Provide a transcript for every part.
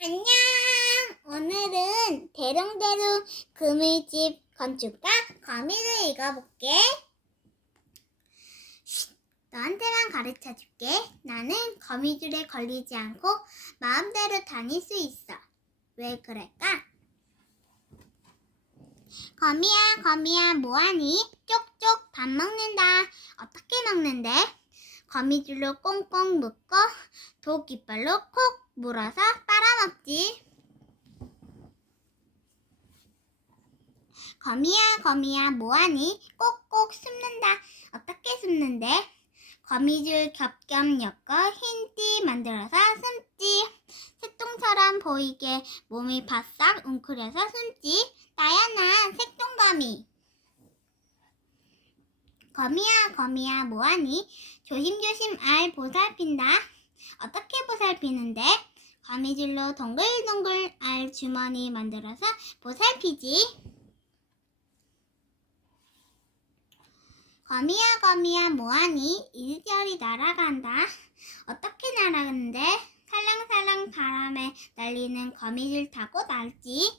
안녕! 오늘은 대롱대롱 그물집 건축가 거미를 읽어볼게. 쉿, 너한테만 가르쳐 줄게. 나는 거미줄에 걸리지 않고 마음대로 다닐 수 있어. 왜 그럴까? 거미야, 거미야, 뭐하니? 쪽쪽 밥 먹는다. 어떻게 먹는데? 거미줄로 꽁꽁 묶어 도끼발로 콕 물어서 먹지. 거미야, 거미야, 뭐하니? 꼭꼭 숨는다. 어떻게 숨는데? 거미줄 겹겹 엮어 흰띠 만들어서 숨지. 새똥처럼 보이게 몸이 바싹 웅크려서 숨지. 나야 나 색동거미. 거미야, 거미야, 뭐하니? 조심조심 알 보살핀다. 어떻게 보살피는데? 거미줄로 동글동글 알 주머니 만들어서 보살피지. 거미야, 거미야, 뭐하니? 이리저리 날아간다. 어떻게 날아가는데? 살랑살랑 바람에 날리는 거미줄 타고 날지.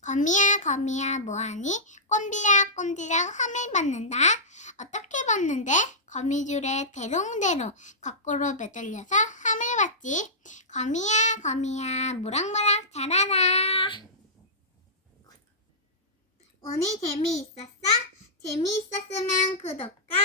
거미야, 거미야, 뭐하니? 꼼지락, 꼼지락 험을 받는다. 어떻게 받는데? 거미줄에 대롱대롱 거꾸로 매달려서 받지. 거미야, 거미야, 무럭무럭 자라라. 오늘 재미있었어? 재미있었으면 구독과.